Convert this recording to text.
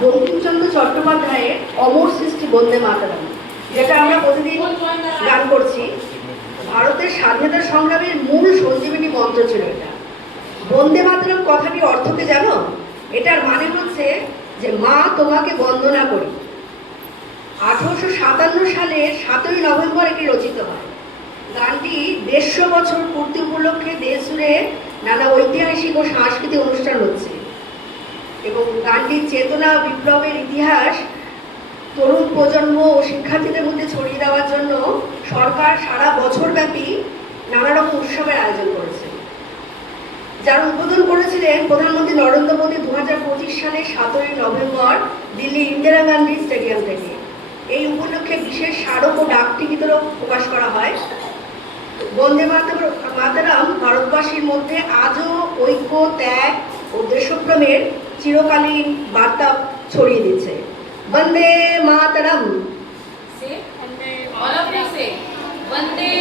বঙ্কিমচন্দ্র চট্টোপাধ্যায়ের অমর সৃষ্টি বন্দে মাতরম, যেটা আমরা প্রতিদিন গান করছি। ভারতের স্বাধীনতা সংগ্রামের মূল সঞ্জীবনী মন্ত্র ছিল এটা। বন্দে মাতরম কথাটির অর্থ কি জানো? এটার মানে হচ্ছে যে মা তোমাকে বন্দনা করি। 1857 সালের 7ই নভেম্বর এটি রচিত হয়। গানটি 150 বছর পূর্তি উপলক্ষে দেশ জুড়ে নানা ঐতিহাসিক ও সাংস্কৃতিক অনুষ্ঠান হচ্ছে এবং গানটির চেতনা বিপ্লবের ইতিহাস তরুণ প্রজন্ম ও শিক্ষার্থীদের মধ্যে ছড়িয়ে দেওয়ার জন্য সরকার সারা বছরব্যাপী নানা রকম উৎসবের আয়োজন করেছে, যার উদ্বোধন করেছিলেন প্রধানমন্ত্রী নরেন্দ্র মোদী 2025 সালের 7ই নভেম্বর দিল্লি ইন্দিরা গান্ধী স্টেডিয়াম থেকে। এই উপলক্ষে বিশেষ স্মারক ও ডাক টিকিটও প্রকাশ করা হয়। বন্দে মাতরম ভারতবাসীর মধ্যে আজও ঐক্য, ত্যাগ ও দেশপ্রেমের চিরকালীন বার্তা ছড়িয়ে দিচ্ছে। বন্দে মাতরম। All of you say, Vande